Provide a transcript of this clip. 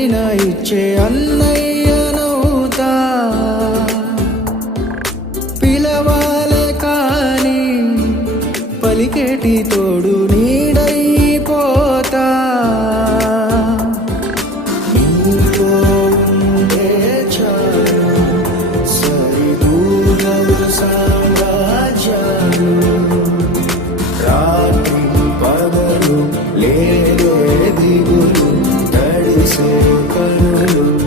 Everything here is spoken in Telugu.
అయినా ఇచ్చే అన్నయ్యనవుతా పిలవాలే కానీ పలికేటి తోడు నీడైపోతా. నీతో ఉండే తడిసే You.